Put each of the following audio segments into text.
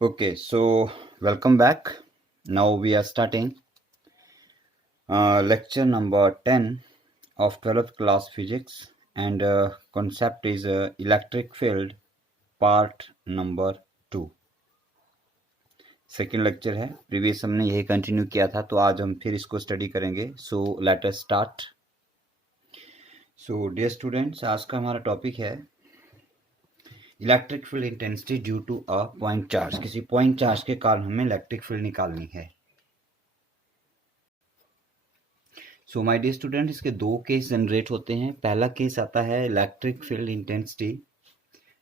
Okay, so welcome back. Now we are starting lecture number 10 of 12th class physics, and concept is electric field part number 2. Second lecture है. Previous हमने यही continue किया था, तो आज हम फिर इसको स्टडी करेंगे. So let us start. So dear students, आज का हमारा टॉपिक है electric field intensity due to a point charge. किसी पॉइंट चार्ज के कारण हमें इलेक्ट्रिक फील्ड निकालनी है. सो माय डियर स्टूडेंट, इसके दो केस जनरेट होते हैं. पहला केस आता है electric field intensity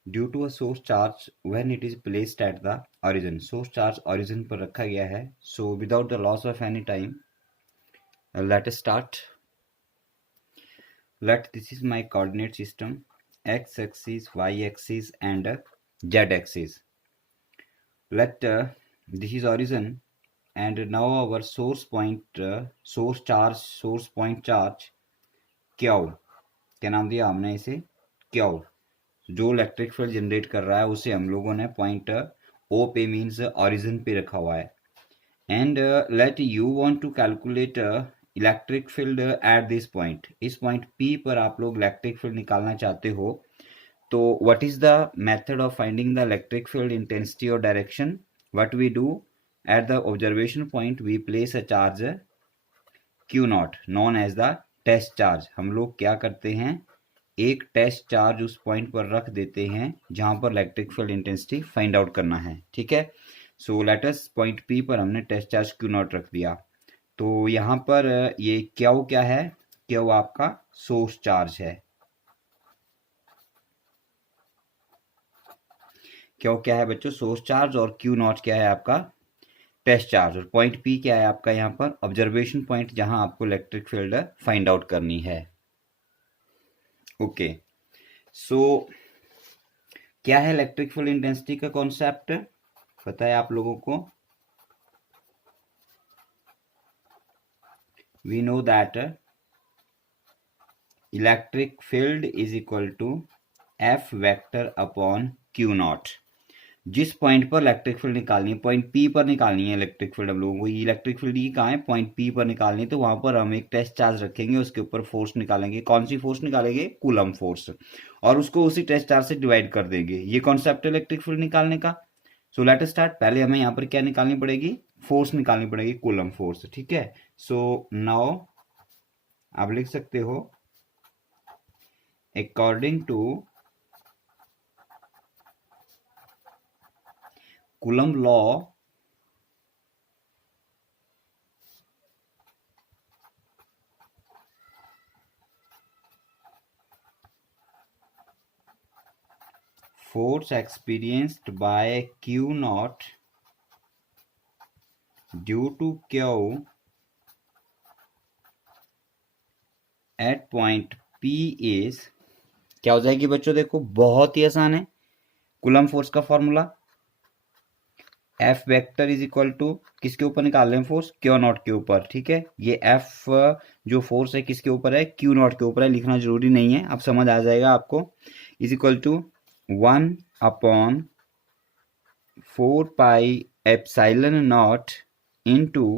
due to a source charge when it is placed at the origin. Source charge origin पर रखा गया है. So without the loss of any time let us start. Let this is my coordinate system, x axis, y axis and z axis. Let this is origin, and now our source point source point charge Q, क्या नाम दिया हमने इसे? Q. जो electric field generate कर रहा है उसे हम लोगों ने पॉइंट O पे मीन्स ओरिजिन पे रखा हुआ है. And let you want to calculate electric field at this point. इस पॉइंट P पर आप लोग इलेक्ट्रिक फील्ड निकालना चाहते हो. तो what is the method of finding the electric field intensity or direction? What we do at the observation point, we place a charge Q naught known as the test charge. हम लोग क्या करते हैं, एक टेस्ट चार्ज उस point पर रख देते हैं जहां पर electric field intensity find out करना है. ठीक है. सो लेट अस पॉइंट P पर हमने टेस्ट चार्ज Q naught रख दिया. तो यहाँ पर ये Q क्या है? Q आपका सोर्स चार्ज है. क्यों क्या है बच्चों? Source charge. और Q नॉट क्या है आपका? Test charge. और पॉइंट P क्या है आपका? यहाँ पर ऑब्जर्वेशन पॉइंट जहां आपको इलेक्ट्रिक फील्ड फाइंड आउट करनी है. ओके. सो क्या है इलेक्ट्रिक फील्ड इंटेंसिटी का कॉन्सेप्ट? पता है आप लोगों को? We know that electric field is equal to F vector upon Q naught. जिस पॉइंट पर इलेक्ट्रिक फील्ड निकालनी है, पॉइंट P पर निकालनी है इलेक्ट्रिक फील्ड हम लोगों को. इलेक्ट्रिक फील्ड की कहाँ है? पॉइंट P पर निकालनी है. तो वहां पर हम एक टेस्ट चार्ज रखेंगे, उसके ऊपर फोर्स निकालेंगे. कौन सी फोर्स निकालेंगे? Coulomb force. और उसको उसी टेस्ट चार्ज से डिवाइड कर देंगे. ये कॉन्सेप्ट इलेक्ट्रिक फील्ड निकालने का. सो लेट अस स्टार्ट. पहले हमें यहाँ पर क्या निकालनी पड़ेगी? फोर्स निकालनी पड़ेगी, कूलम फोर्स. ठीक है. सो नाउ आप लिख सकते हो according to Coulomb law, force experienced by Q naught due to Q at point P is क्या हो जाएगी बच्चों? देखो बहुत ही आसान है. कूलम फोर्स का formula F vector is equal to किसके ऊपर निकाल रहे हैं फोर्स? Q नॉट के ऊपर. ठीक है. ये F जो फोर्स है किसके ऊपर है? Q नॉट के ऊपर है. लिखना जरूरी नहीं है, अब समझ आ जाएगा आपको. Is equal to 1 upon 4 pi epsilon naught into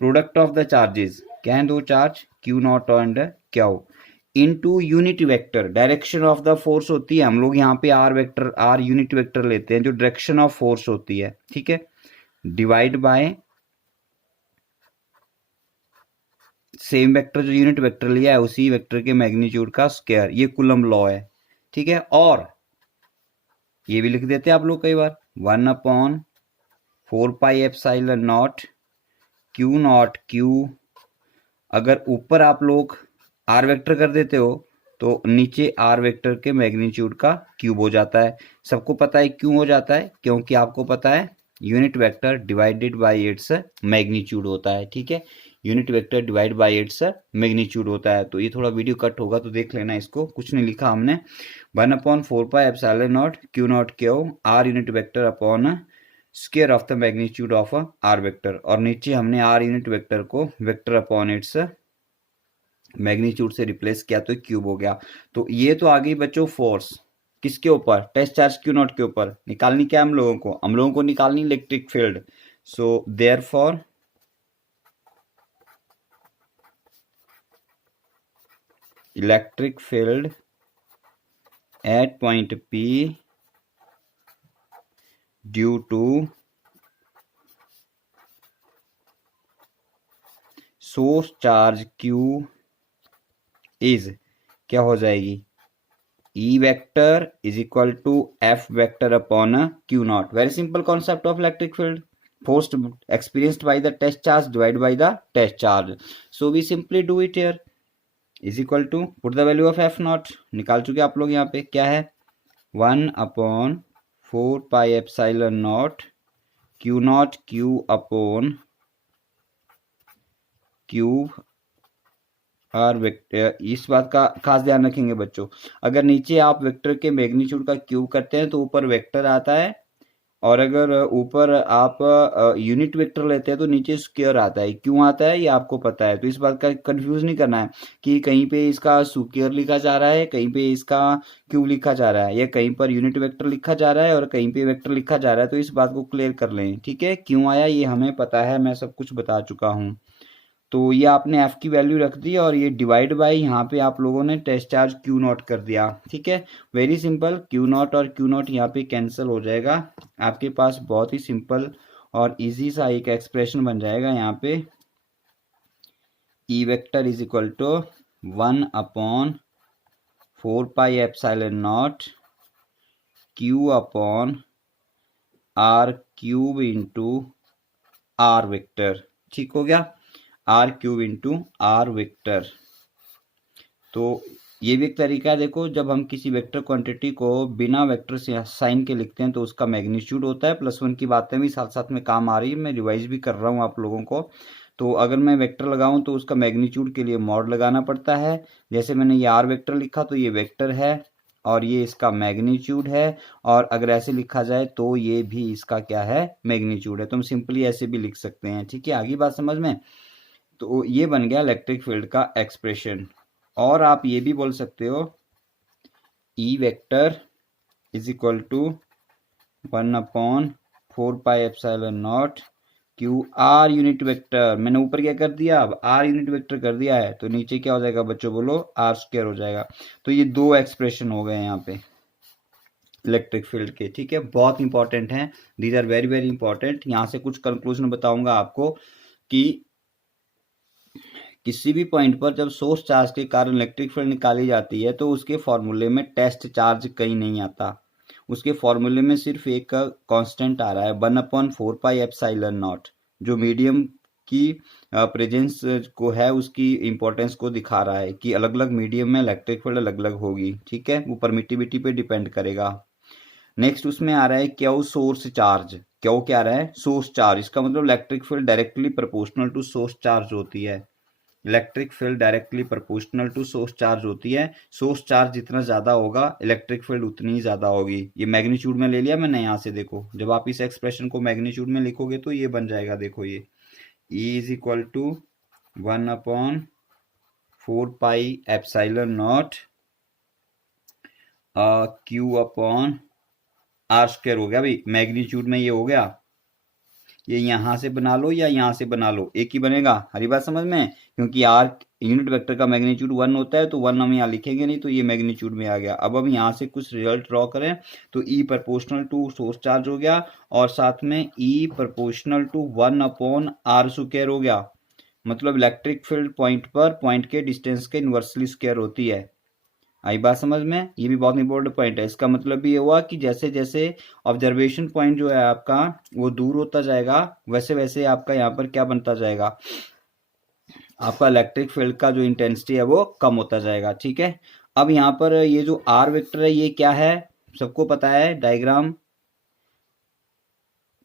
product of the charges. क्या है? दो charge Q naught and Q into unit vector. Direction of the force होती है, हम लोग यहाँ पे R vector, R unit vector लेते हैं जो डायरेक्शन ऑफ फोर्स होती है. ठीक है. डिवाइड बाय सेम वेक्टर जो यूनिट वेक्टर लिया है उसी वेक्टर के मैग्नीट्यूड का स्क्वायर. ये कूलम लॉ है. ठीक है. और ये भी लिख देते हैं आप लोग कई बार, 1 upon 4 pi epsilon naught Q naught Q. अगर ऊपर आप लोग आर वेक्टर कर देते हो तो नीचे आर वेक्टर के मैग्नीट्यूड का क्यूब हो जाता है. सबको पता है क्यों हो जाता है? क्योंकि आपको पता है unit vector divided by its magnitude होता है. ठीक है. Unit vector divide bye its magnitude होता है. तो ये थोड़ा वीडियो कट होगा तो देख लेना इसको, कुछ नहीं लिखा हमने. 1 upon 4 pi epsilon naught Q naught Q R unit vector upon square of the magnitude of R vector. और नीचे हमने आर यूनिट वेक्टर को वेक्टर अपॉन इट्स मैग्नीट्यूड से रिप्लेस किया तो क्यूब हो गया. तो ये तो आ गई बच्चों फोर्स किसके ऊपर, टेस्ट चार्ज क्यू नॉट के ऊपर। निकालनी क्या हम लोगों को निकालनी electric field. So therefore electric field at point P due to source charge Q is क्या हो जाएगी, E vector is equal to F vector upon Q naught. Very simple concept of electric field, force experienced by the test charge divided by the test charge. So we simply do it here is equal to put the value of F naught, निकाल चुके आप लोग यहाँ पे, क्या है 1/4πε0 Q naught Q upon cube R vector. इस बात का खास ध्यान रखेंगे बच्चों, अगर नीचे आप वेक्टर के मैग्नीट्यूड का क्यूब करते हैं तो ऊपर वेक्टर आता है, और अगर ऊपर आप यूनिट वेक्टर लेते हैं तो नीचे स्क्वायर आता है। क्यों आता है ये आपको पता है, तो इस बात का कंफ्यूज नहीं करना है कि कहीं पे इसका स्क्वायर लिखा जा रहा है, कहीं पे इसका क्यूब लिखा जा रहा है, या कहीं पर यूनिट वेक्टर लिखा जा रहा है और कहीं पे वेक्टर लिखा जा रहा है। तो इस बात को क्लियर कर लें, ठीक है। क्यों आया ये हमें पता है, मैं सब कुछ बता चुका हूँ। तो ये आपने एफ की वैल्यू रख दी और ये डिवाइड बाय यहाँ पे आप लोगों ने टेस्ट चार्ज क्यू नॉट कर दिया, ठीक है। वेरी सिंपल, क्यू नॉट और क्यू नॉट यहाँ पे कैंसिल हो जाएगा, आपके पास बहुत ही सिंपल और इजी सा एक एक्सप्रेशन बन जाएगा यहाँ पे, E vector is equal to 1/4πε0 Q upon R cube into R vector, ठीक हो गया, R cube into R vector. तो ये भी एक तरीका है, देखो जब हम किसी वेक्टर क्वांटिटी को बिना वेक्टर से साइन के लिखते हैं तो उसका मैग्नीट्यूड होता है, +1 की बातें भी साथ साथ में काम आ रही है, मैं रिवाइज भी कर रहा हूँ आप लोगों को। तो अगर मैं वेक्टर लगाऊं तो उसका मैग्नीट्यूड के लिए मॉड लगाना पड़ता है। जैसे मैंने ये आर वेक्टर लिखा तो ये वेक्टर है और ये इसका मैग्नीट्यूड है, और अगर ऐसे लिखा जाए तो ये भी इसका क्या है, मैग्नीट्यूड है। तो हम सिंपली ऐसे भी लिख सकते हैं, ठीक है, आगे बात समझ में। तो ये बन गया इलेक्ट्रिक फील्ड का एक्सप्रेशन। और आप ये भी बोल सकते हो E vector is equal to 1/4πε0 Q R unit vector. मैंने ऊपर क्या कर दिया, अब आर यूनिट वेक्टर कर दिया है, तो नीचे क्या हो जाएगा बच्चों, बोलो आर स्क्वायर हो जाएगा। तो ये दो एक्सप्रेशन हो गए यहाँ पे इलेक्ट्रिक फील्ड के, ठीक है, बहुत इंपॉर्टेंट हैं, these are very very important. यहाँ से कुछ कंक्लूजन बताऊंगा आपको कि किसी भी पॉइंट पर जब सोर्स चार्ज के कारण इलेक्ट्रिक फील्ड निकाली जाती है तो उसके फॉर्मूले में टेस्ट चार्ज कहीं नहीं आता, उसके फॉर्मूले में सिर्फ एक कांस्टेंट आ रहा है 1/4πε0, जो मीडियम की प्रेजेंस को है उसकी इंपॉर्टेंस को दिखा रहा है कि अलग अलग मीडियम में इलेक्ट्रिक फील्ड अलग अलग होगी, ठीक है, वो परमिटिविटी पे डिपेंड करेगा। नेक्स्ट उसमें आ रहा है क्यू सोर्स चार्ज, क्यू क्या आ रहा है, सोर्स चार्ज, इसका मतलब electric field directly proportional to source charge होती है, electric field directly proportional to source charge होती है। सोर्स चार्ज जितना ज्यादा होगा इलेक्ट्रिक फील्ड उतनी ही ज्यादा होगी। ये मैग्नीट्यूड में ले लिया मैंने यहाँ से, देखो जब आप इस एक्सप्रेशन को मैग्नीट्यूड में लिखोगे तो ये बन जाएगा, देखो ये E is equal to 1/4πε0 Q upon R square हो गया भाई, मैग्नीट्यूड में ये हो गया, ये यहां से बना लो या यहां से बना लो, एक ही बनेगा, हरी बात समझ में। क्योंकि आर यूनिट वेक्टर का मैग्नीट्यूड 1 होता है तो 1 हम यहाँ लिखेंगे नहीं, तो ये मैग्नीट्यूड में आ गया। अब हम यहाँ से कुछ रिजल्ट ड्रॉ करें तो ई प्रोपोर्शनल टू सोर्स चार्ज हो गया, और साथ में ई प्रोपोर्शनल टू 1/r स्क्वायर हो गया। मतलब इलेक्ट्रिक फील्ड पॉइंट पर पॉइंट के डिस्टेंस के इनवर्सली स्क्वायर होती है। आई बात समझ में, ये भी बहुत इंपॉर्टेंट पॉइंट है। इसका मतलब भी ये हुआ कि जैसे जैसे ऑब्जर्वेशन पॉइंट जो है आपका वो दूर होता जाएगा, वैसे वैसे आपका यहाँ पर क्या बनता जाएगा, आपका इलेक्ट्रिक फील्ड का जो इंटेंसिटी है वो कम होता जाएगा, ठीक है। अब यहाँ पर ये जो आर वेक्टर है ये क्या है, सबको पता है, डायग्राम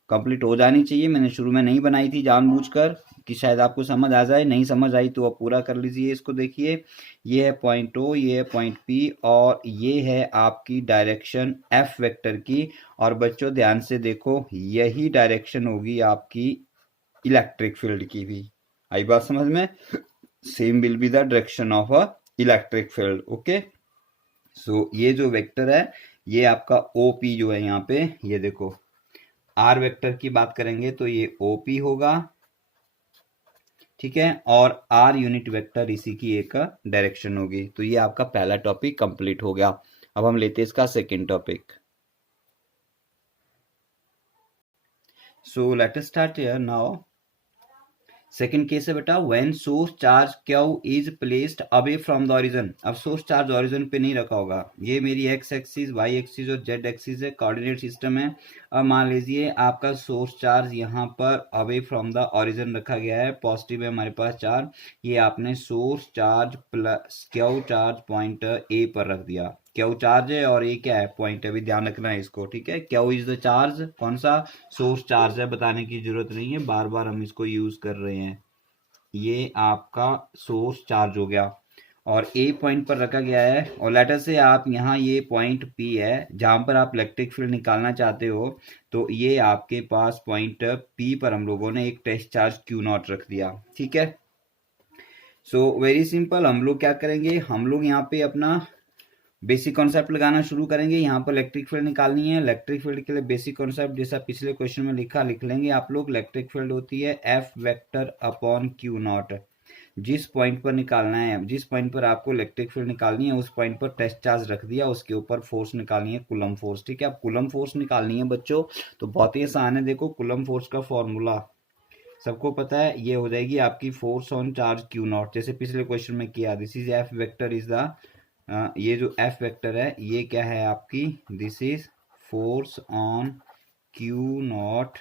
कंप्लीट हो जानी चाहिए, मैंने शुरू में नहीं बनाई थी जानबूझकर कि शायद आपको समझ आ जाए, नहीं समझ आई तो आप पूरा कर लीजिए इसको। देखिए ये है पॉइंट ओ, ये है पॉइंट पी, और ये है आपकी डायरेक्शन एफ वेक्टर की। और बच्चों ध्यान से देखो यही डायरेक्शन होगी आपकी इलेक्ट्रिक फील्ड की भी, आई बात समझ में, same will be the direction of a electric field, okay. So ये जो वेक्टर है ये आपका OP जो है यहाँ पे, ये देखो R वेक्टर की बात करेंगे तो ये OP होगा, ठीक है, और R यूनिट वेक्टर इसी की एक डायरेक्शन होगी। तो ये आपका पहला टॉपिक कंप्लीट हो गया। अब हम लेते हैं इसका second topic. So let us start here now. Second case है बेटा, when source charge Q is placed away from the origin. अब सोर्स चार्ज ऑरिजन पे नहीं रखा होगा, ये मेरी एक्स एक्सिस, वाई एक्सिस और जेड एक्सिस है, कोऑर्डिनेट सिस्टम है। अब मान लीजिए आपका सोर्स चार्ज यहाँ पर अवे फ्रॉम द ऑरिजन रखा गया है, पॉजिटिव है हमारे पास चार्ज। ये आपने source charge plus Q charge point A पर रख दिया। क्यू चार्ज है और ये क्या है, पॉइंट है, भी ध्यान रखना है इसको, ठीक है। क्यू इज द चार्ज, कौन सा, सोर्स चार्ज है, बताने की जरूरत नहीं है, बार बार हम इसको यूज कर रहे हैं। ये आपका सोर्स चार्ज हो गया और ए पॉइंट पर रखा गया है। और लेटर से आप यहाँ, ये पॉइंट पी है जहां पर आप इलेक्ट्रिक फील्ड निकालना चाहते हो, तो ये आपके पास पॉइंट पी पर हम लोगों ने एक टेस्ट चार्ज क्यू नॉट रख दिया, ठीक है। सो वेरी सिंपल, हम लोग क्या करेंगे, हम लोग यहाँ पे अपना बेसिक कॉन्सेप्ट लगाना शुरू करेंगे। यहाँ पर इलेक्ट्रिक फील्ड निकालनी है। इलेक्ट्रिक फील्ड के लिए बेसिक कॉन्सेप्ट जैसा पिछले क्वेश्चन में लिखा, लिख लेंगे आप लोग। इलेक्ट्रिक फील्ड होती है F vector upon Q not. जिस पॉइंट पर निकालना है, जिस पॉइंट पर आपको इलेक्ट्रिक फील्ड निकालनी है, उस पॉइंट पर टेस्ट चार्ज रख दिया, उसके ऊपर फोर्स निकालनी है, कूलम फोर्स, ठीक है। अब कूलम फोर्स निकालनी है बच्चों, तो बहुत ही आसान है। देखो कूलम फोर्स का फॉर्मूला सबको पता है, ये हो जाएगी आपकी force on charge Q naught, जैसे पिछले क्वेश्चन में किया। This is F vector is the, ये जो एफ वेक्टर है ये क्या है आपकी, this is force on Q naught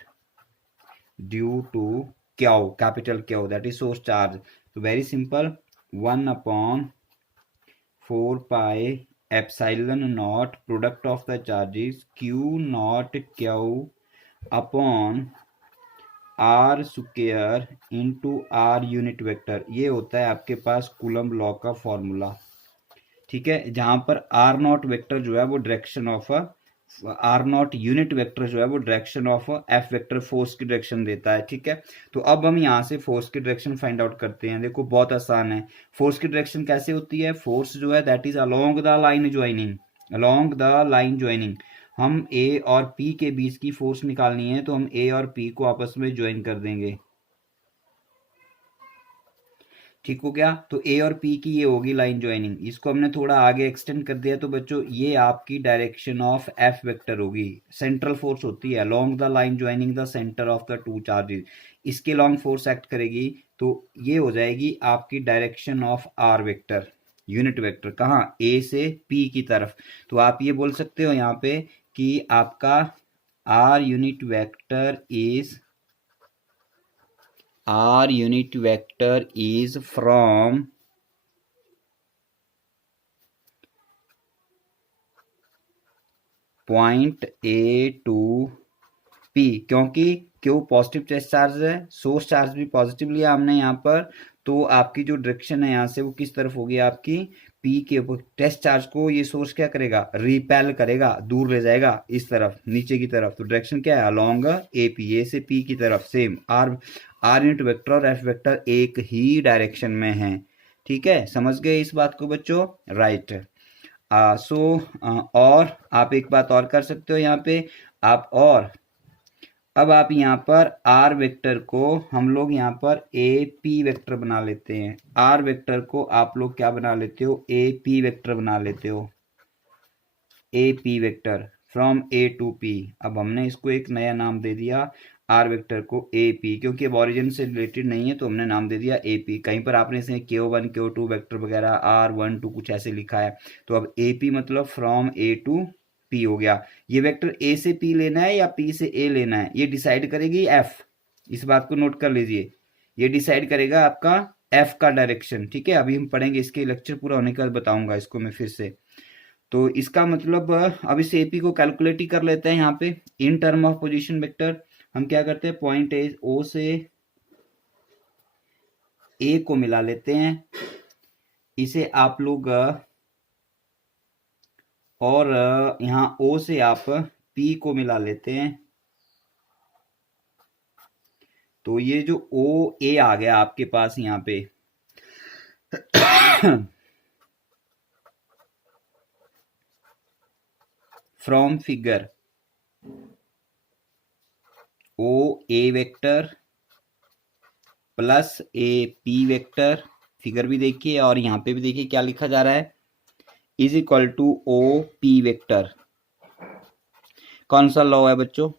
due to Q, capital Q, that is source charge. तो very simple, 1/4 pi epsilon naught product of the charges Q naught Q upon R square into R unit vector. ये होता है आपके पास coulomb law का formula, ठीक है। जहां पर आर नॉट वेक्टर जो है वो direction of, R naught unit vector जो है वो direction of F vector, force की डायरेक्शन देता है, ठीक है। तो अब हम यहाँ से फोर्स की डायरेक्शन फाइंड आउट करते हैं। देखो बहुत आसान है। फोर्स की डायरेक्शन कैसे होती है, फोर्स जो है that is along the line joining, along the line joining. हम ए और पी के बीच की फोर्स निकालनी है, तो हम ए और पी को आपस में ज्वाइन कर देंगे, ठीक हो गया। तो ए और पी की ये होगी लाइन ज्वाइनिंग। इसको हमने थोड़ा आगे एक्सटेंड कर दिया, तो बच्चों ये आपकी डायरेक्शन ऑफ एफ वेक्टर होगी। सेंट्रल फोर्स होती है along the line joining the centre of the two charges, इसके लॉन्ग फोर्स एक्ट करेगी, तो ये हो जाएगी आपकी direction of R vector, unit vector, कहाँ, ए से पी की तरफ। तो आप ये बोल सकते हो यहाँ पे कि आपका R unit vector is, R unit vector is from point A to P, क्योंकि Q पॉजिटिव टेस्ट चार्ज है, सोर्स चार्ज भी पॉजिटिव लिया हमने यहाँ पर, तो आपकी जो डायरेक्शन है यहाँ से वो किस तरफ होगी, आपकी P के ऊपर। टेस्ट चार्ज को ये सोर्स क्या करेगा, रिपेल करेगा, दूर ले जाएगा इस तरफ, नीचे की तरफ। तो डायरेक्शन क्या है, अलोंग AP, ए से P की तरफ। सेम आर यूनिट वेक्टर और एफ वेक्टर एक ही डायरेक्शन में है, ठीक है। समझ गए इस बात को बच्चों, राइट। और आप एक बात और कर सकते हो यहाँ पे आप, और अब आप यहाँ पर आर वेक्टर को हम लोग यहाँ पर ए पी वेक्टर बना लेते हैं। आर वेक्टर को आप लोग क्या बना लेते हो, ए पी वेक्टर बना लेते हो, A P vector from A to P. अब हमने इसको एक नया नाम दे दिया आर वेक्टर को ए पी, क्योंकि अब ऑरिजिन से रिलेटेड नहीं है तो हमने नाम दे दिया ए पी। कहीं पर आपने इसे Q1 Q2 वेक्टर वगैरह R1 2 कुछ ऐसे लिखा है, तो अब ए पी मतलब फ्रॉम ए टू पी हो गया। ये वेक्टर ए से पी लेना है या पी से ए लेना है, ये डिसाइड करेगी एफ। इस बात को नोट कर लीजिए, ये डिसाइड करेगा आपका एफ का डायरेक्शन, ठीक है। अभी हम पढ़ेंगे, इसके लेक्चर पूरा होने के बाद बताऊंगा इसको मैं फिर से। तो इसका मतलब अब इस एपी को कैलकुलेट ही कर लेते हैं। यहाँ पे in term of position vector हम क्या करते हैं, पॉइंट ए ओ से ए को मिला लेते हैं, इसे आप लोग और यहाँ ओ से आप पी को मिला लेते हैं, तो ये जो ओ ए आ गया आपके पास यहाँ पे from figure O A vector plus A P vector, figure भी देखिए और यहाँ पे भी देखिए क्या लिखा जा रहा है, is equal to O P vector. कौन सा लॉ है बच्चों?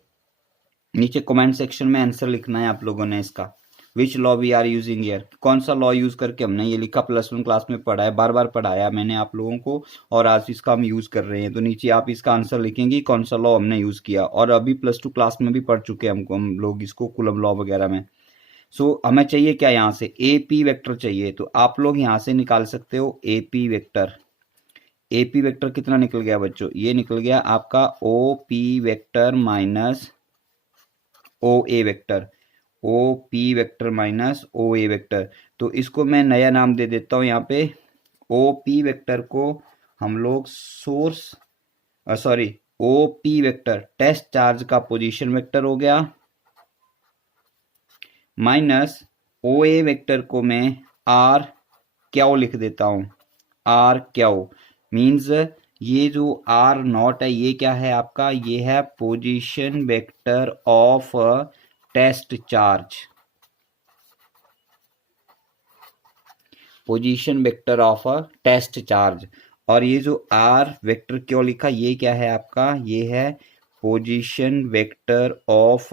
नीचे कमेंट सेक्शन में आंसर लिखना है आप लोगों ने इसका। Which law we are using here, कौन सा लॉ यूज करके हमने ये लिखा, +1 क्लास में पढ़ा है, बार बार पढ़ाया मैंने आप लोगों को और आज इसका हम यूज कर रहे हैं। तो नीचे आप इसका आंसर लिखेंगे कौन सा लॉ हमने यूज किया, और अभी +2 क्लास में भी पढ़ चुके हैं हम लोग इसको कूलम लॉ वगैरह में। सो हमें चाहिए क्या, यहाँ से ए पी वेक्टर चाहिए। तो आप लोग यहाँ से निकाल सकते हो A P vector. A P vector कितना निकल गया बच्चों? ये निकल गया आपका O P vector minus O A vector, O P vector minus O A vector. तो इसको मैं नया नाम दे देता हूँ यहाँ पे। ओ पी वेक्टर को हम लोग source sorry O P vector test charge का पोजीशन वेक्टर हो गया, माइनस ओ ए वेक्टर को मैं आर क्यू लिख देता हूँ। आर क्यू मीन्स ये जो आर नॉट है ये क्या है आपका, ये है position vector of test charge, position vector of a test charge. और ये जो आर वेक्टर क्यों लिखा, ये क्या है आपका, ये है position vector of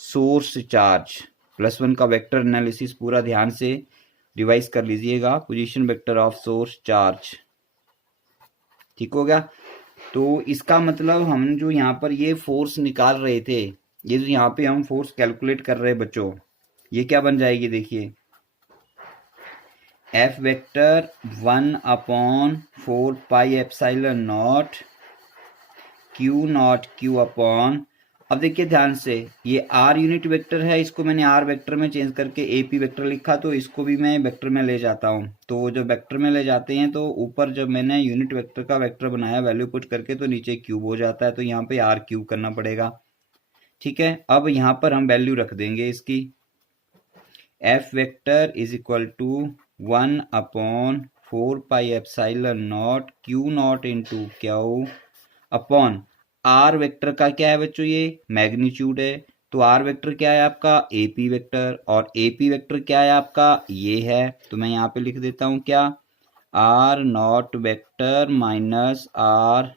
source charge. +1 का वेक्टर एनालिसिस पूरा ध्यान से रिवाइज कर लीजिएगा, position vector of source charge. ठीक हो गया? तो इसका मतलब हम जो यहाँ पर ये फोर्स निकाल रहे थे, ये जो यहाँ पे हम फोर्स कैलकुलेट कर रहे हैं बच्चों, ये क्या बन जाएगी देखिए, F vector 1/4 pi epsilon naught Q naught Q upon, अब देखिए ध्यान से, ये R यूनिट वेक्टर है, इसको मैंने R वेक्टर में चेंज करके AP वेक्टर लिखा, तो इसको भी मैं वेक्टर में ले जाता हूँ। तो जब वेक्टर में ले जाते हैं तो ऊपर जब मैंने यूनिट वेक्टर का वेक्टर बनाया वैल्यू पुट करके, तो नीचे क्यूब हो जाता है, तो यहाँ पे R क्यूब करना पड़ेगा। ठीक है, अब यहाँ पर हम वैल्यू रख देंगे इसकी, F vector is equal to 1/4 pi epsilon naught Q naught into Q upon R vector का क्या है बच्चों, ये मैग्नीट्यूड है। तो आर वेक्टर क्या है आपका, एपी वेक्टर, और एपी वेक्टर क्या है आपका, ये है। तो मैं यहाँ पे लिख देता हूँ क्या, R naught vector minus R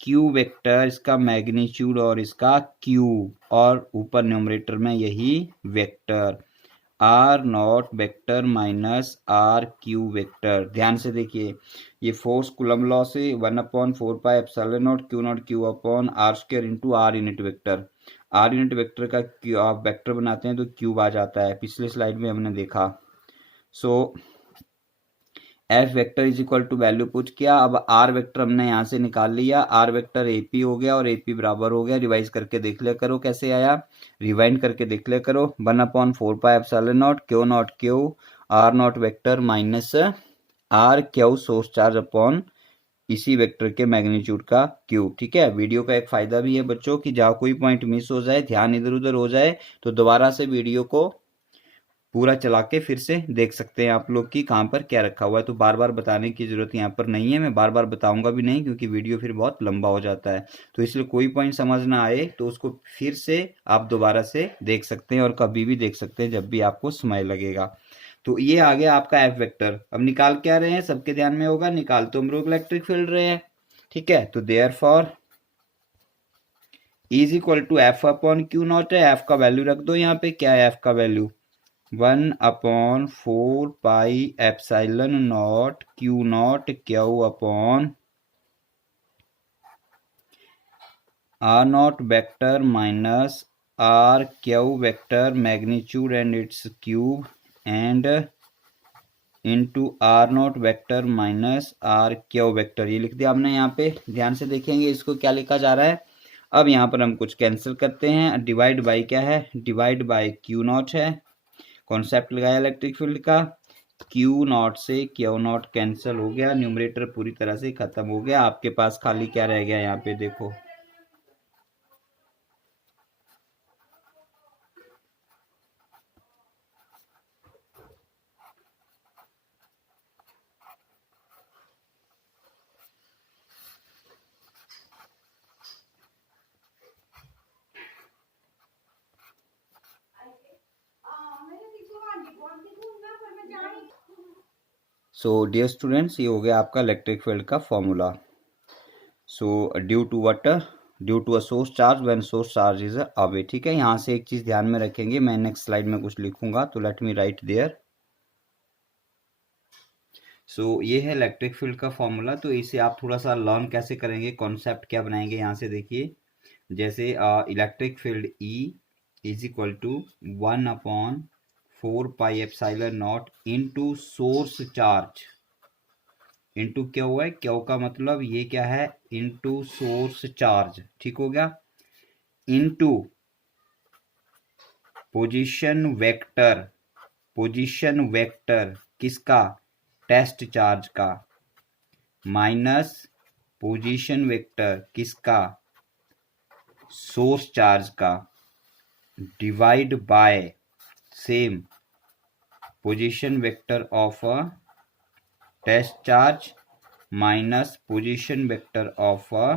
Q vector, इसका मैग्नीट्यूड और इसका क्यू, और ऊपर न्यूमरेटर में यही vector, R naught vector minus R Q vector. ध्यान से देखिए, ये फोर्स कूलम लॉ से 1/4 pi epsilon naught Q naught Q upon R square into R unit vector, R unit vector का आप वेक्टर बनाते हैं तो क्यूब आ जाता है, पिछले स्लाइड में हमने देखा। So F vector is equal to value put किया, अब आर वेक्टर हमने यहाँ से निकाल लिया, आर वेक्टर एपी हो गया और एपी बराबर हो गया, रिवाइज करके देख लिया करो कैसे आया, रिवाइंड करके देख लिया करो, 1/4 pi epsilon naught Q R naught vector minus R Q source charge upon इसी वेक्टर के मैग्नीट्यूड का क्यूब। ठीक है, वीडियो का एक फायदा भी है बच्चों कि जहाँ कोई पॉइंट मिस हो जाए, ध्यान इधर उधर हो जाए, तो दोबारा से वीडियो को पूरा चला के फिर से देख सकते हैं आप लोग कि कहाँ पर क्या रखा हुआ है। तो बार बार बताने की जरूरत यहाँ पर नहीं है, मैं बार बार बताऊंगा भी नहीं क्योंकि वीडियो फिर बहुत लंबा हो जाता है। तो इसलिए कोई पॉइंट समझ ना आए तो उसको फिर से आप दोबारा से देख सकते हैं और कभी भी देख सकते हैं जब भी आपको समय लगेगा। तो ये आ गया आपका एफ वेक्टर। अब निकाल क्या रहे हैं, सबके ध्यान में होगा, निकाल तो हम लोग इलेक्ट्रिक फील्ड रहे हैं। ठीक है, तो therefore is equal to F upon Q naught है, एफ का वैल्यू रख दो यहाँ पे, क्या है एफ का value, 1/4 pi epsilon naught Q naught Q upon R naught vector minus R Q vector magnitude and its cube and into R naught vector minus R Q vector, ये लिख दिया आपने यहाँ पे। ध्यान से देखेंगे इसको क्या लिखा जा रहा है। अब यहाँ पर हम कुछ कैंसिल करते हैं, डिवाइड बाई क्या है, डिवाइड बाई क्यू नॉट है, कॉन्सेप्ट लगाया इलेक्ट्रिक फील्ड का, क्यू नॉट से क्यू नॉट कैंसिल हो गया, न्यूमरेटर पूरी तरह से खत्म हो गया, आपके पास खाली क्या रह गया यहाँ पे देखो, सो डियर स्टूडेंट्स, ये हो गया आपका इलेक्ट्रिक फील्ड का formula. So due to what, due to a source charge when source charge is away. ठीक है, यहाँ से एक चीज ध्यान में रखेंगे, मैं नेक्स्ट स्लाइड में कुछ लिखूंगा, तो लेट मी राइट देयर. सो ये है इलेक्ट्रिक फील्ड का फॉर्मूला. तो इसे आप थोड़ा सा लर्न कैसे करेंगे, कॉन्सेप्ट क्या बनाएंगे, यहाँ से देखिए. जैसे electric field E is equal to 1/4πε0 into source charge. Into क्या हुआ है, क्या का मतलब ये क्या है, इंटू सोर्स चार्ज. ठीक हो गया. Into position vector, position vector किसका, टेस्ट चार्ज का, माइनस पोजीशन वेक्टर किसका, सोर्स चार्ज का, divide by same position vector of a test charge minus position vector of a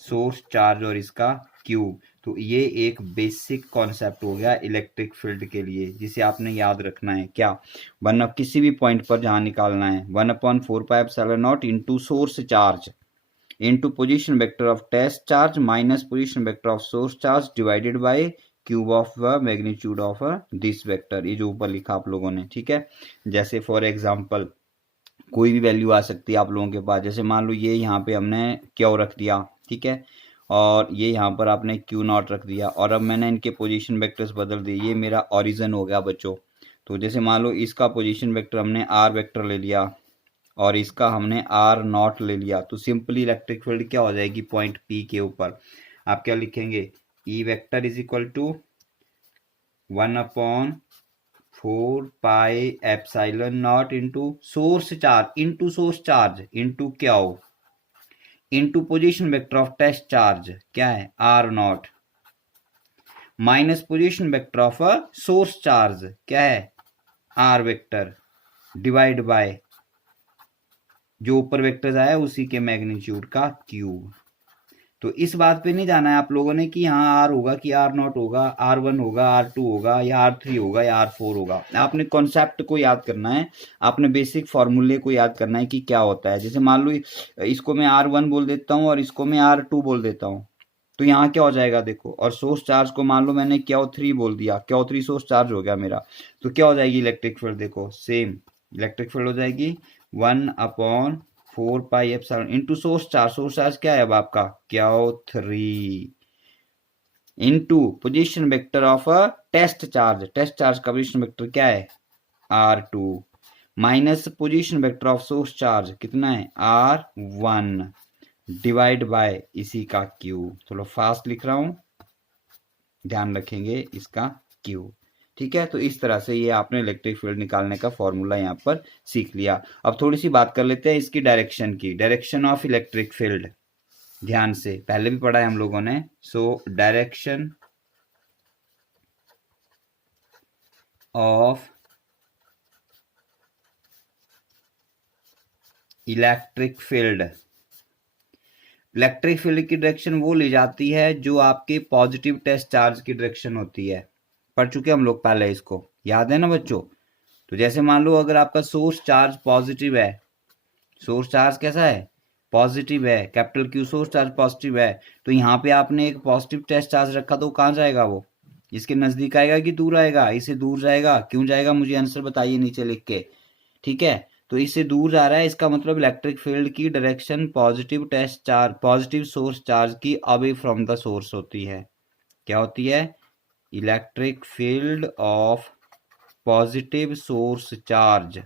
source charge और इसका cube. तो ये एक बेसिक कॉन्सेप्ट हो गया इलेक्ट्रिक फील्ड के लिए, जिसे आपने याद रखना है. क्या, वन अब किसी भी पॉइंट पर जहां निकालना है, 1/4πε0 into source charge into position vector of test charge minus position vector of source charge divided by cube of the magnitude of this vector. ये जो ऊपर लिखा आप लोगों ने. ठीक है, जैसे फॉर एग्जांपल कोई भी वैल्यू आ सकती है आप लोगों के पास. जैसे मान लो ये यहाँ पे हमने क्यू रख दिया, ठीक है, और ये यहाँ पर आपने क्यू नॉट रख दिया, और अब मैंने इनके पोजीशन वेक्टर्स बदल दिए. ये मेरा ओरिजिन हो गया बच्चों. तो जैसे मान लो इसका पोजीशन वेक्टर हमने आर वेक्टर ले लिया और इसका हमने आर नॉट ले लिया, तो सिंपली इलेक्ट्रिक फील्ड क्या हो जाएगी पॉइंट पी के ऊपर. आप क्या लिखेंगे, E vector is equal to 1/4πε0 into source charge into क्या हो, into position vector of test charge क्या है, R naught, minus position vector of source charge क्या है, आर वेक्टर, डिवाइड बाय जो ऊपर वेक्टर्स आया उसी के मैग्नीट्यूड का क्यूब. तो इस बात पे नहीं जाना है आप लोगों ने कि यहाँ आर होगा कि आर नॉट होगा, R1 होगा, R2 होगा या R3 होगा या R4 होगा. आपने कॉन्सेप्ट को याद करना है, आपने बेसिक फॉर्मूले को याद करना है कि क्या होता है. जैसे मान लो इसको मैं R1 बोल देता हूँ और इसको मैं R2 बोल देता हूँ, तो यहाँ क्या हो जाएगा देखो. और सोर्स चार्ज को मान लो मैंने Q3 बोल दिया, Q3 सोर्स चार्ज हो गया मेरा, तो क्या हो जाएगी इलेक्ट्रिक फील्ड, देखो सेम इलेक्ट्रिक फील्ड हो जाएगी 1/4πε इंटू सोर्स चार्ज क्या है अब आपका Q3 into position vector of a test charge का पोजीशन वेक्टर क्या है R2 minus position vector of source charge कितना है R1 डिवाइड बाय इसी का क्यू. चलो फास्ट लिख रहा हूं, ध्यान रखेंगे इसका क्यू. ठीक है, तो इस तरह से ये आपने इलेक्ट्रिक फील्ड निकालने का फॉर्मूला यहाँ पर सीख लिया. अब थोड़ी सी बात कर लेते हैं इसकी डायरेक्शन की. डायरेक्शन ऑफ इलेक्ट्रिक फील्ड ध्यान से पहले भी पढ़ा है हम लोगों ने. So direction of electric field, electric field की डायरेक्शन वो ले जाती है जो आपके पॉजिटिव टेस्ट चार्ज की डायरेक्शन होती है. पढ़ चुके हम लोग पहले, इसको याद है ना बच्चों. तो जैसे मान लो अगर आपका सोर्स चार्ज पॉजिटिव है, सोर्स चार्ज कैसा है पॉजिटिव है, capital Q source charge positive है, तो यहाँ पे आपने एक पॉजिटिव टेस्ट चार्ज रखा, तो कहाँ जाएगा वो, इसके नजदीक आएगा कि दूर आएगा, इसे दूर जाएगा. क्यों जाएगा मुझे आंसर बताइए नीचे लिख के. ठीक है, तो इससे दूर जा रहा है, इसका मतलब इलेक्ट्रिक फील्ड की direction positive test charge, positive source charge की अवे फ्रॉम द सोर्स होती है. क्या होती है, electric field of positive source charge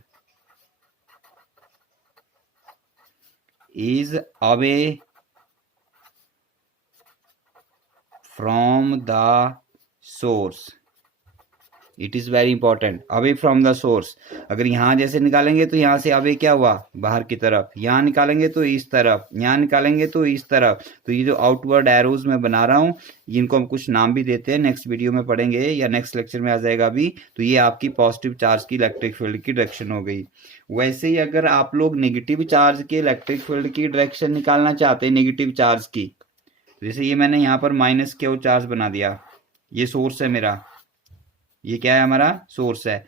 is away from the source. It is very important, away from the source. अगर यहाँ जैसे निकालेंगे तो यहाँ से अवे क्या हुआ बाहर की तरफ, यहाँ निकालेंगे तो इस तरफ, यहाँ निकालेंगे तो इस तरफ. तो ये जो आउटवर्ड एरोज मैं बना रहा हूँ, इनको हम कुछ नाम भी देते हैं, नेक्स्ट वीडियो में पढ़ेंगे या नेक्स्ट लेक्चर में आ जाएगा अभी. तो ये आपकी पॉजिटिव चार्ज की इलेक्ट्रिक फील्ड की डायरेक्शन हो गई. वैसे ही अगर आप लोग नेगेटिव चार्ज के इलेक्ट्रिक फील्ड की डायरेक्शन निकालना चाहते हैं, नेगेटिव चार्ज की, जैसे ये मैंने यहाँ पर माइनस क्यू चार्ज बना दिया, ये सोर्स है मेरा, ये क्या है हमारा सोर्स है,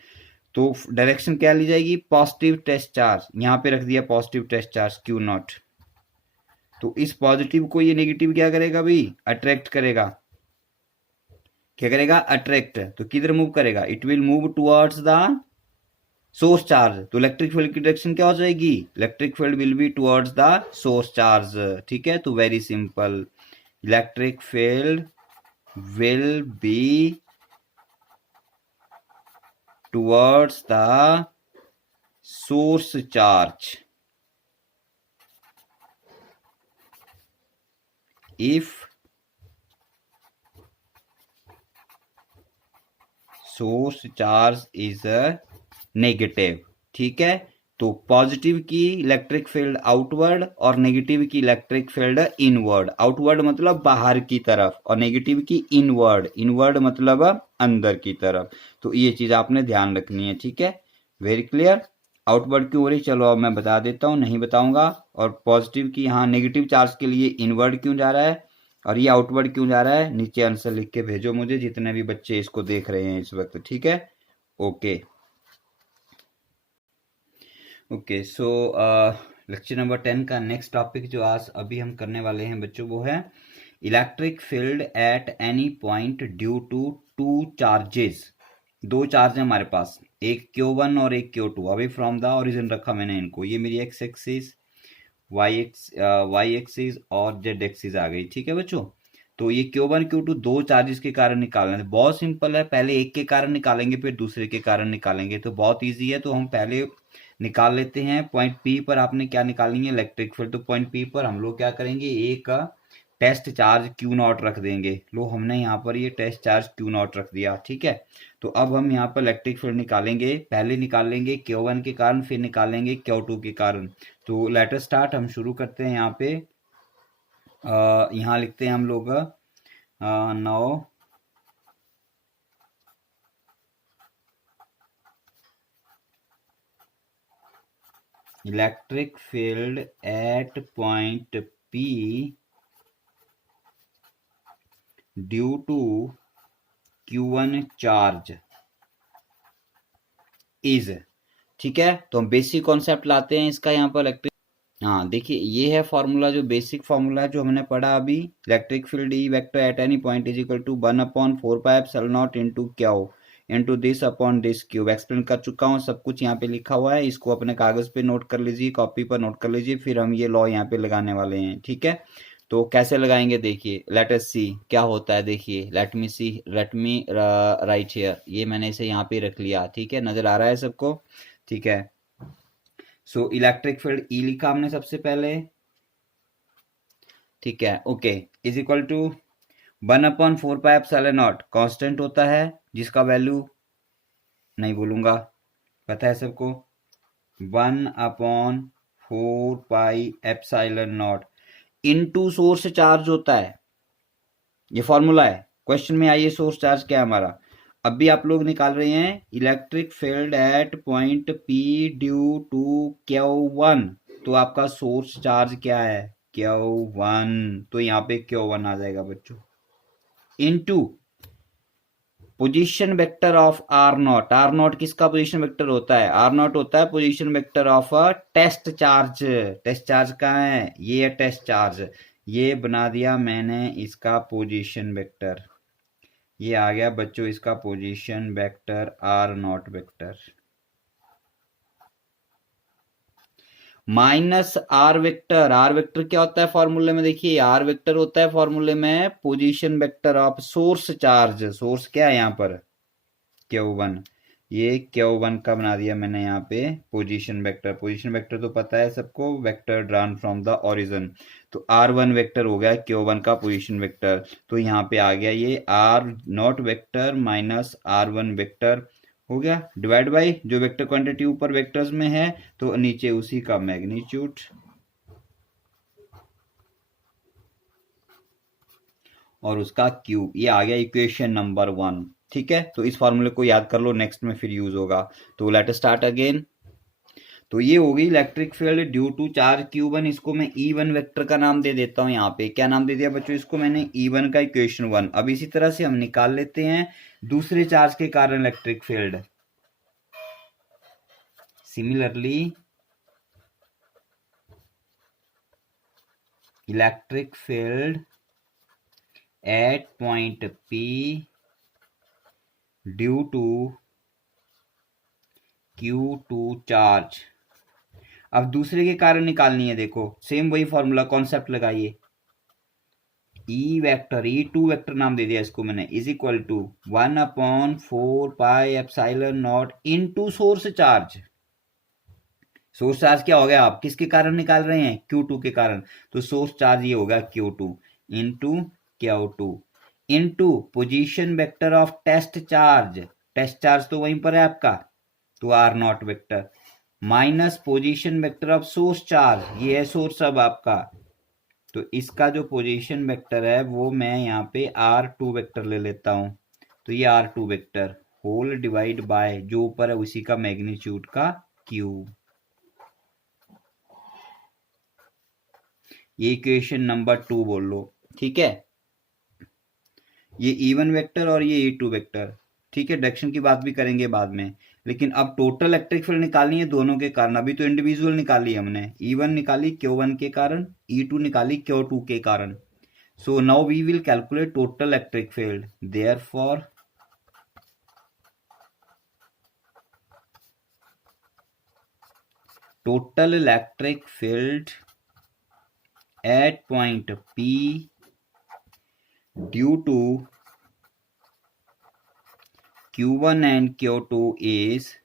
तो डायरेक्शन क्या ली जाएगी, पॉजिटिव टेस्ट चार्ज, यहां पे रख दिया positive test charge Q naught. तो इस पॉजिटिव को ये नेगेटिव क्या करेगा भाई, अट्रैक्ट करेगा। क्या करेगा, अट्रैक्ट। तो किधर मूव करेगा, it will move towards the source charge. तो इलेक्ट्रिक फील्ड की डायरेक्शन क्या हो जाएगी, electric field will be towards the source charge. ठीक है, तो very simple, electric field will be towards the source charge if source charge is negative. ठीक है, तो पॉजिटिव की इलेक्ट्रिक फील्ड आउटवर्ड और नेगेटिव की इलेक्ट्रिक फील्ड इनवर्ड। आउटवर्ड मतलब बाहर की तरफ और नेगेटिव की इनवर्ड, इनवर्ड मतलब अंदर की तरफ। तो ये चीज आपने ध्यान रखनी है। ठीक है, वेरी क्लियर। आउटवर्ड क्यों हो रही, चलो अब मैं बता देता हूं, नहीं बताऊंगा। और पॉजिटिव की यहाँ नेगेटिव चार्ज के लिए इनवर्ड क्यों जा रहा है और ये आउटवर्ड क्यों जा रहा है, नीचे आंसर लिख के भेजो मुझे, जितने भी बच्चे इसको देख रहे हैं इस वक्त। ठीक है, ओके ओके। सो लेक्चर नंबर 10 का नेक्स्ट टॉपिक जो आज अभी हम करने वाले हैं बच्चों, वो है electric field at any point due to two charges. दो चार्ज है हमारे पास, एक Q1 और एक Q2। अभी फ्रॉम द ओरिजिन रखा मैंने इनको, ये मेरी एक्स एक्सिस, वाई एक्सिस और जेड एक्सिस आ गई। ठीक है बच्चों, तो ये Q1 Q2 दो चार्जेस के कारण निकालना है। बहुत सिंपल है, पहले एक के कारण निकालेंगे फिर दूसरे के कारण निकालेंगे, तो बहुत इजी है। तो हम पहले निकाल लेते हैं। पॉइंट पी पर आपने क्या निकालेंगे, इलेक्ट्रिक फील्ड। तो पॉइंट पी पर हम लोग क्या करेंगे, एक टेस्ट चार्ज क्यू नॉट रख देंगे। लो, हमने यहाँ पर ये टेस्ट चार्ज क्यू नॉट रख दिया। ठीक है, तो अब हम यहाँ पर इलेक्ट्रिक फील्ड निकालेंगे। पहले निकालेंगे Q1 के कारण, फिर निकालेंगे Q2 के कारण। तो लेटर स्टार्ट, हम शुरू करते हैं यहाँ पे। यहाँ लिखते हैं हम लोग now electric field at point P due to Q1 charge is. ठीक है, तो हम बेसिक कॉन्सेप्ट लाते हैं इसका यहाँ पर इलेक्ट्रिक। हाँ देखिए, ये है फॉर्मूला, जो बेसिक फॉर्मूला जो हमने पढ़ा अभी। Electric field E vector at any point is equal to 1/4πε0 into Q into this upon this cube. Explain कर चुका हूँ, सब कुछ यहाँ पे लिखा हुआ है। इसको अपने कागज पे नोट कर लीजिए, कॉपी पर नोट कर लीजिए, फिर हम ये लॉ यहाँ पे लगाने वाले हैं। ठीक है, तो कैसे लगाएंगे देखिए, लेट अस सी क्या होता है। देखिए, let me see, let me write here, ये मैंने इसे यहाँ पे रख लिया। ठीक है, नजर आ रहा है सबको। ठीक है, सो इलेक्ट्रिक फील्ड ई लिखा हमने सबसे पहले। ठीक है, okay, is equal to 1/4πε0 constant होता है, जिसका वैल्यू नहीं बोलूंगा, पता है सबको। 1/4πε0 इनटू सोर्स चार्ज होता है, ये फॉर्मूला है। क्वेश्चन में आइए, सोर्स चार्ज क्या है हमारा। अभी आप लोग निकाल रहे हैं electric field at point P due to Q1, तो आपका सोर्स चार्ज क्या है, Q1। तो यहाँ पे Q1 आ जाएगा बच्चों, into position vector of R naught. R naught किसका पोजीशन वेक्टर होता है, आर नॉट होता है position vector of test charge. Test charge कहाँ है, ये है टेस्ट चार्ज, ये बना दिया मैंने इसका पोजीशन वेक्टर। ये आ गया बच्चों इसका position vector, R naught vector minus R vector. R vector क्या होता है फॉर्मूले में, देखिए आर वेक्टर होता है फॉर्मूले में position vector of source charge. Source क्या है यहाँ पर, Q1। ये Q1 का बना दिया मैंने यहाँ पे पोजीशन वेक्टर। पोजीशन वेक्टर तो पता है सबको, vector drawn from the origin. तो R1 वेक्टर हो गया Q1 का पोजीशन वेक्टर। तो यहाँ पे आ गया ये R naught vector minus R1 vector हो गया, डिवाइड बाई जो वेक्टर क्वांटिटी ऊपर वेक्टर्स में है तो नीचे उसी का मैग्नीट्यूड, और उसका क्यूब। ये आ गया इक्वेशन नंबर 1। ठीक है, तो इस फॉर्मूले को याद कर लो, नेक्स्ट में फिर यूज होगा। तो लेट स्टार्ट अगेन। तो ये होगी electric field due to charge Q1। इसको मैं E1 वेक्टर का नाम दे देता हूं। यहाँ पे क्या नाम दे दिया बच्चों, इसको मैंने E1 का इक्वेशन 1। अब इसी तरह से हम निकाल लेते हैं दूसरे चार्ज के कारण electric field. Similarly, electric field at point P due to Q2 charge. अब दूसरे के कारण निकालनी है। देखो सेम वही फॉर्मूला, कॉन्सेप्ट लगाइए। ई वेक्टर, E2 वेक्टर नाम दे दिया इसको मैंने, is equal to 1/4πε0 into source charge. Source charge क्या हो गया, आप किसके कारण निकाल रहे हैं, Q2 के कारण, तो सोर्स चार्ज ये होगा Q2 into Q2 into position vector of test charge. Test charge तो वहीं पर है आपका, तो R0 vector minus position vector of source charge, ये है सोर्स अब आपका, तो इसका जो पोजीशन वेक्टर है वो मैं यहाँ पे R2 वेक्टर ले लेता हूं, तो ये R2 vector whole divide by जो ऊपर है उसी का मैग्नीट्यूड का क्यूब। ये इक्वेशन नंबर 2 बोल लो, ठीक है। ये E1 वेक्टर और ये E2 वेक्टर, ठीक है। डायरेक्शन की बात भी करेंगे बाद में, लेकिन अब टोटल इलेक्ट्रिक फील्ड निकालनी है दोनों के कारण। अभी तो इंडिविजुअल निकाली हमने, E1 निकाली Q1 के कारण, E2 निकाली Q2 के कारण। So now we will calculate total electric field. Therefore total electric field at point P due to Q1 and Q2 is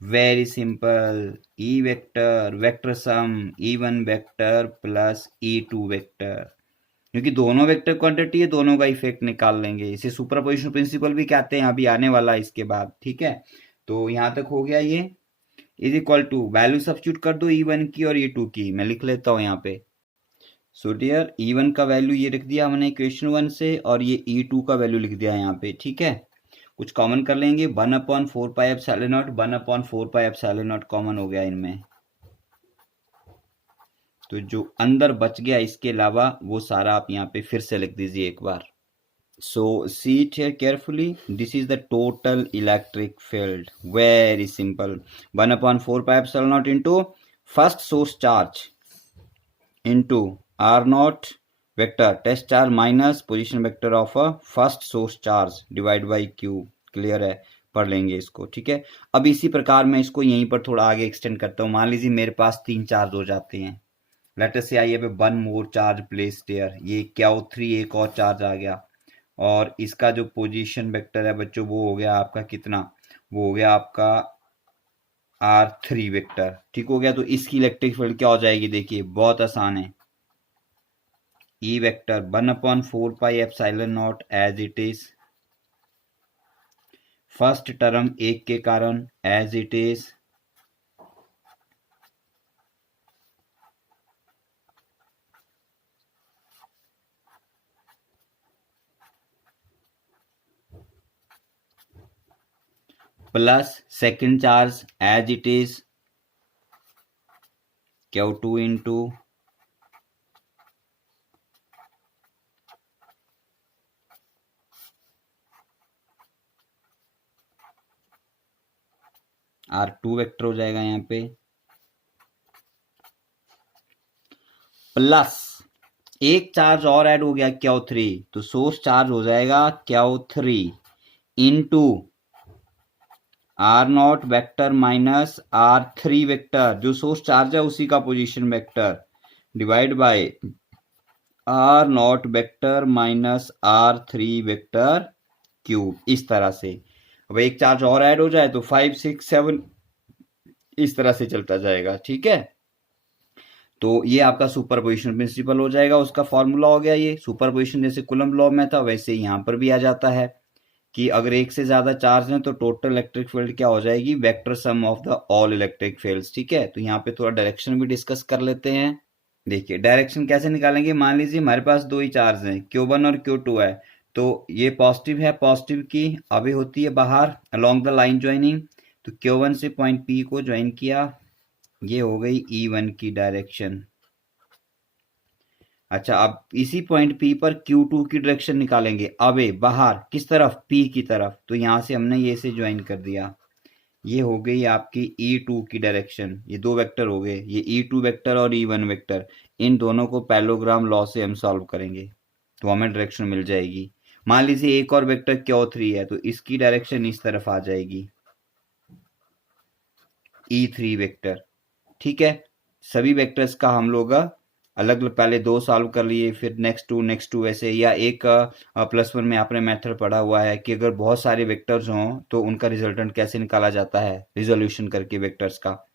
very simple. E vector vector sum E1 vector plus E2 vector, क्योंकि दोनों vector quantity है, दोनों का effect निकाल लेंगे। इसे superposition principle भी कहते हैं, अभी आने वाला है इसके बाद, ठीक है। तो यहां तक हो गया। ये is equal to value substitute कर दो E1 की और E2 की, मैं लिख लेता हूं यहाँ पे। सो डियर E1 का वैल्यू ये लिख दिया हमने इक्वेशन 1 से, और ये E2 का वैल्यू लिख दिया यहाँ पे, ठीक है। कुछ कॉमन कर लेंगे, 1/4πε0, 1/4πε0 कॉमन हो गया इनमें, तो जो अंदर बच गया इसके अलावा वो सारा आप यहाँ पे फिर से लिख दीजिए एक बार। So see it here carefully, this is the total electric field, very simple. 1/4πε0 into first source charge into R0 vector test charge minus position vector of a first source charge divide by Q. Clear है, पढ़ लेंगे इसको, ठीक है। अब इसी प्रकार मैं इसको यहीं पर थोड़ा आगे एक्सटेंड करता हूं। मान लीजिए मेरे पास 3 चार्ज हो जाते हैं, लेट अस से I have 1 more charge placed here, ये Q3 एक और चार्ज आ गया, और इसका जो पोजीशन वेक्टर है बच्चों वो हो गया आपका कितना, वो हो गया आपका R3 वेक्टर, ठीक हो गया। तो इसकी इलेक्ट्रिक फील्ड क्या हो जाएगी, देखिए बहुत आसान है। E vector 1/4πε0 as it is, first term 1 के कारण as it is, plus second charge as it is Q2 into R2 vector हो जाएगा यहाँ पे, प्लस एक चार्ज और ऐड हो गया Q3, तो सोर्स चार्ज हो जाएगा Q3 into R0 vector minus R3 vector, जो सोर्स चार्ज है उसी का position vector, divide by R0 vector minus R3 vector cube. इस तरह से अब एक चार्ज और ऐड हो जाए तो 5 6 7 इस तरह से चलता जाएगा, ठीक है। तो ये आपका सुपरपोजिशन प्रिंसिपल हो जाएगा, उसका फॉर्मूला हो गया। ये सुपरपोजिशन जैसे कूलम्ब लॉ में था वैसे यहाँ पर भी आ जाता है कि अगर एक से ज्यादा चार्ज है तो टोटल इलेक्ट्रिक फील्ड क्या हो जाएगी, vector sum of the all electric fields, ठीक है। तो यहाँ पे थोड़ा डायरेक्शन भी डिस्कस कर लेते हैं। देखिए डायरेक्शन कैसे निकालेंगे, मान लीजिए हमारे पास 2 ही चार्ज हैं, Q1 और Q2 है, तो ये पॉजिटिव है, पॉजिटिव की अभी होती है बाहर अलोंग द लाइन ज्वाइनिंग, तो Q1 से पॉइंट P को ज्वाइन किया, ये हो गई E1 की डायरेक्शन। अच्छा, अब इसी पॉइंट P पर Q2 की डायरेक्शन निकालेंगे, अबे बाहर किस तरफ, P की तरफ, तो यहां से हमने ये से ज्वाइन कर दिया, ये हो गई आपकी E2 की डायरेक्शन, ये दो वेक्टर हो गए, ये E2 वेक्टर और E1 वेक्टर, इन दोनों को पैरेललोग्राम लॉ से हम सॉल्व करेंगे तो हमें डायरेक्शन मिल जाएगी। मान लीजिए एक और वेक्टर Q3 है तो इसकी डायरेक्शन इस तरफ आ जाएगी, E3 वेक्टर। ठीक है, सभी वेक्टर्स का हम लोग अलग पहले दो सॉल्व कर लिए, फिर नेक्स्ट टू ऐसे, या एक +1 में आपने मेथड पढ़ा हुआ है कि अगर बहुत सारे वेक्टर्स हों तो उनका रिजल्टेंट कैसे निकाला जाता है, रिजोल्यूशन करके वेक्टर्स का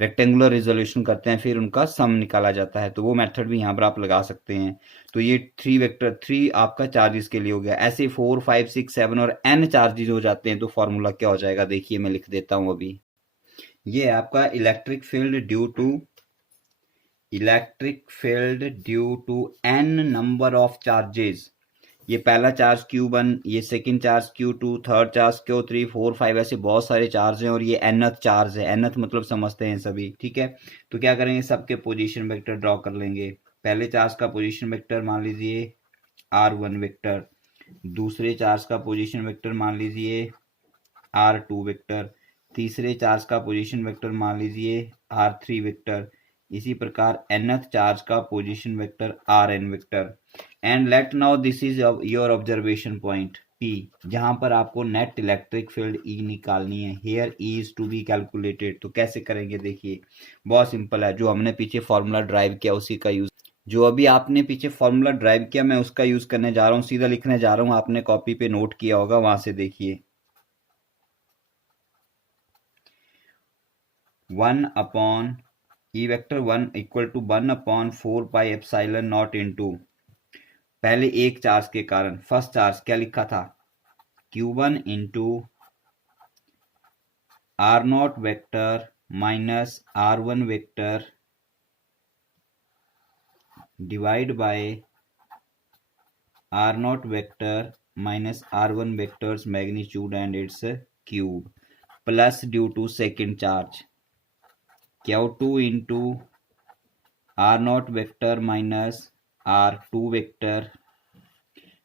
रेक्टेंगुलर रिजोल्यूशन करते हैं, फिर उनका सम निकाला जाता है, तो वो मेथड भी यहाँ पर आप लगा सकते हैं। तो ये 3 आपका चार्जेस के लिए हो गया। ऐसे 4 5 6 7 और n चार्जेस हो जाते हैं तो फॉर्मूला क्या हो जाएगा, देखिए मैं लिख देता हूँ अभी। ये आपका electric field due to n number of charges. ये पहला चार्ज Q1, ये second charge Q2, third charge Q3, 4 5, ऐसे बहुत सारे चार्ज हैं और ये nth चार्ज है। nth मतलब समझते हैं सभी, ठीक है। तो क्या करेंगे, सबके पोजीशन वेक्टर ड्रॉ कर लेंगे। पहले चार्ज का पोजीशन वेक्टर मान लीजिए R1 वेक्टर, दूसरे चार्ज का पोजीशन वेक्टर मान लीजिए R2 वेक्टर, तीसरे चार्ज का पोजीशन वेक्टर मान लीजिए R3 वेक्टर, इसी प्रकार nth चार्ज का position vector Rn vector. And let now this is your observation point P, जहां पर आपको नेट इलेक्ट्रिक फील्ड E निकालनी है। Here E is to be calculated. तो कैसे करेंगे, देखिए बहुत सिंपल है। जो हमने पीछे फॉर्मूला ड्राइव किया उसी का यूज, जो अभी आपने पीछे फॉर्मूला ड्राइव किया मैं उसका यूज करने जा रहा हूँ, सीधा लिखने जा रहा हूँ। आपने कॉपी पे नोट किया होगा, वहां से देखिए। 1 upon E vector 1 equal to 1/4 pi epsilon naught into, पहले एक चार्ज के कारण फर्स्ट चार्ज क्या लिखा था, Q1 into R0 vector minus R1 vector divide by R0 vector minus R1 vector's magnitude and its cube, plus due to second charge Q2 into R0 vector minus R2 vector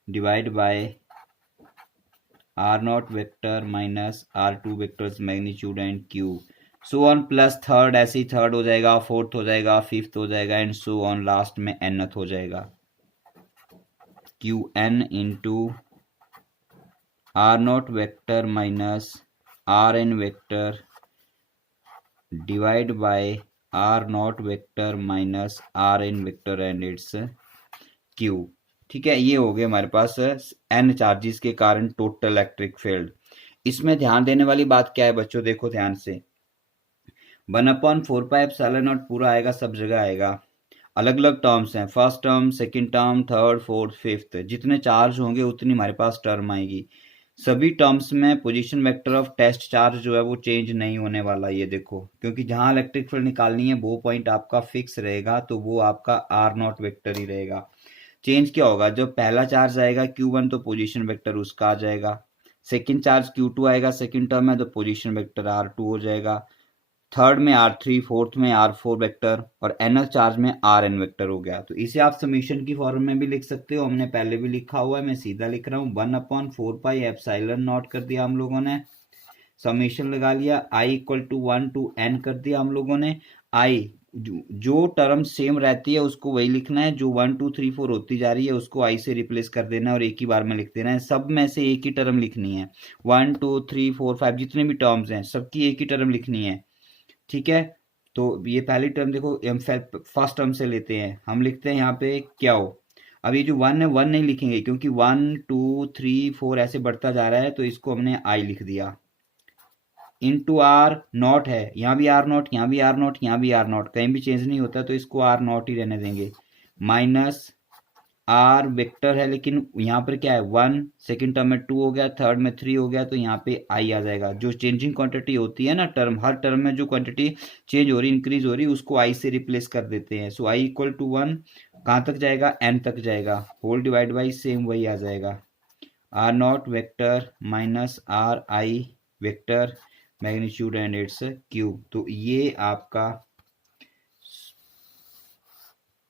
divide by R0 vector minus R2 vector's magnitude and cube, so on, plus third, ऐसे ही third हो जाएगा, fourth हो जाएगा, fifth हो जाएगा, and so on, last में nth हो जाएगा। Qn into R0 vector minus Rn vector divide by R0 vector minus Rn vector and its cube. ठीक है, ये हो गए हमारे पास n चार्जेस के कारण टोटल इलेक्ट्रिक फील्ड। इसमें ध्यान देने वाली बात क्या है बच्चों, देखो ध्यान से, 1/4 पाई एप्सिलॉन नॉट पूरा आएगा, सब जगह आएगा। अलग अलग टर्म्स हैं, first term, second term, third, fourth, fifth, जितने चार्ज होंगे उतनी हमारे पास टर्म आएगी। सभी टर्म्स में position vector of test charge जो है वो चेंज नहीं होने वाला, ये देखो, क्योंकि जहां इलेक्ट्रिक फील्ड निकालनी है वो पॉइंट आपका फिक्स रहेगा, तो वो आपका R0 वेक्टर ही रहेगा। चेंज क्या होगा, जब पहला चार्ज आएगा Q1 तो पोजीशन वेक्टर उसका आ जाएगा, सेकंड चार्ज Q2 आएगा सेकंड टर्म में तो पोजीशन वेक्टर R2 हो जाएगा, थर्ड में R3, फोर्थ में R4 वेक्टर, और nth चार्ज में Rn वेक्टर हो गया। तो इसे आप समीशन की फॉर्म में भी लिख सकते हो, हमने पहले भी लिखा हुआ है, मैं सीधा लिख रहा हूँ। 1/4 पाई एप्सिलॉन नॉट कर दिया हम लोगों ने, समीशन लगा लिया, I equal to 1 to n कर दिया हम लोगों ने। I जो टर्म सेम रहती है उसको वही लिखना है, जो 1 2 3 4 होती जा रही है उसको I से रिप्लेस कर देना है और एक ही बार में लिख देना है। सब में से एक ही टर्म लिखनी है, 1 2 3 4 5 जितने भी टर्म्स हैं सबकी एक ही टर्म लिखनी है। ठीक है, तो ये पहली टर्म देखो, फर्स्ट टर्म से लेते हैं, हम लिखते हैं यहाँ पे क्या हो। अब ये जो 1 है 1 नहीं लिखेंगे क्योंकि 1 2 3 4 ऐसे बढ़ता जा रहा है, तो इसको हमने I लिख दिया। इंटू R0 है, यहाँ भी R0, यहाँ भी R0, यहाँ भी R0, कहीं भी चेंज नहीं होता तो इसको R0 ही रहने देंगे। माइनस R वेक्टर है लेकिन यहाँ पर क्या है 1, सेकंड टर्म में 2 हो गया, थर्ड में 3 हो गया, तो यहाँ पे I आ जाएगा। जो चेंजिंग क्वांटिटी होती है ना टर्म, हर टर्म में जो क्वांटिटी चेंज हो रही इंक्रीज हो रही उसको I से रिप्लेस कर देते हैं। सो I इक्वल टू 1 कहाँ तक जाएगा, n तक जाएगा, होल डिवाइड बाई सेम वही आ जाएगा, R0 vector minus RI vector magnitude and its cube. तो ये आपका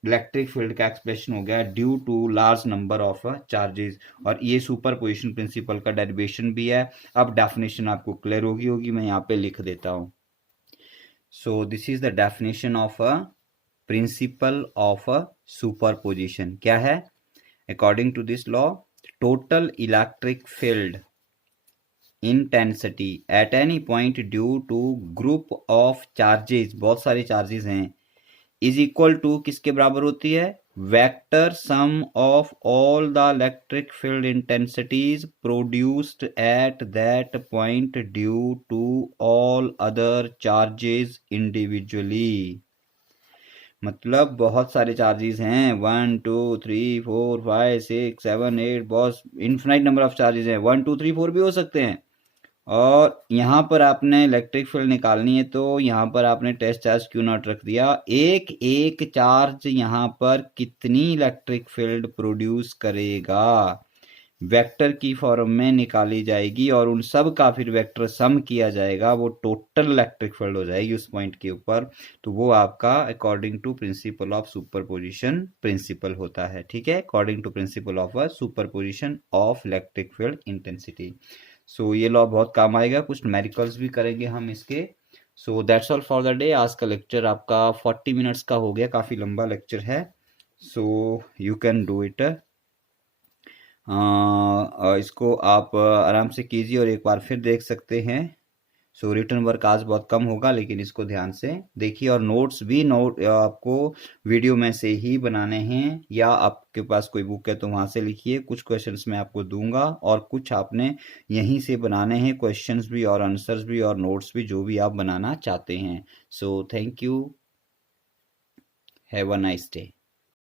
इलेक्ट्रिक फील्ड का एक्सप्रेशन हो गया due to large number of charges, और ये सुपरपोजिशन प्रिंसिपल का डेरिवेशन भी है। अब डेफिनेशन आपको क्लियर होगी मैं यहाँ पे लिख देता हूँ। So this is the definition of a principle of a superposition. क्या है? According to this law, total electric field intensity at any point due to group of charges, बहुत सारे चार्जेस हैं, is equal to किसके बराबर होती है? Vector sum of all the electric field intensities produced at that point due to all other charges individually. मतलब बहुत सारे चार्जेस हैं, 1 2 3 4 5 6 7 8, बहुत इन्फिनाइट नंबर ऑफ चार्जेस हैं, 1 2 3 4 भी हो सकते हैं। और यहाँ पर आपने इलेक्ट्रिक फील्ड निकालनी है तो यहाँ पर आपने टेस्ट चार्ज क्यू नॉट रख दिया। एक एक चार्ज यहाँ पर कितनी इलेक्ट्रिक फील्ड प्रोड्यूस करेगा, वेक्टर की फॉर्म में निकाली जाएगी और उन सब का फिर वेक्टर सम किया जाएगा, वो टोटल इलेक्ट्रिक फील्ड हो जाएगी उस पॉइंट के ऊपर। तो वो आपका according to principle of superposition principle होता है। ठीक है, according to principle of a superposition of electric field intensity. So ये लॉ बहुत काम आएगा, कुछ न्यूमेरिकल्स भी करेंगे हम इसके। So that's all for the day. आज का लेक्चर आपका 40 मिनट्स का हो गया, काफ़ी लंबा लेक्चर है। So you can do it. इसको आप आराम से कीजिए और एक बार फिर देख सकते हैं। सो रिटर्न वर्क आज बहुत कम होगा, लेकिन इसको ध्यान से देखिए। और नोट्स भी आपको वीडियो में से ही बनाने हैं, या आपके पास कोई बुक है तो वहाँ से लिखिए। कुछ क्वेश्चंस मैं आपको दूंगा और कुछ आपने यहीं से बनाने हैं, क्वेश्चंस भी और आंसर्स भी और नोट्स भी, जो भी आप बनाना चाहते हैं। So thank you, have a nice day.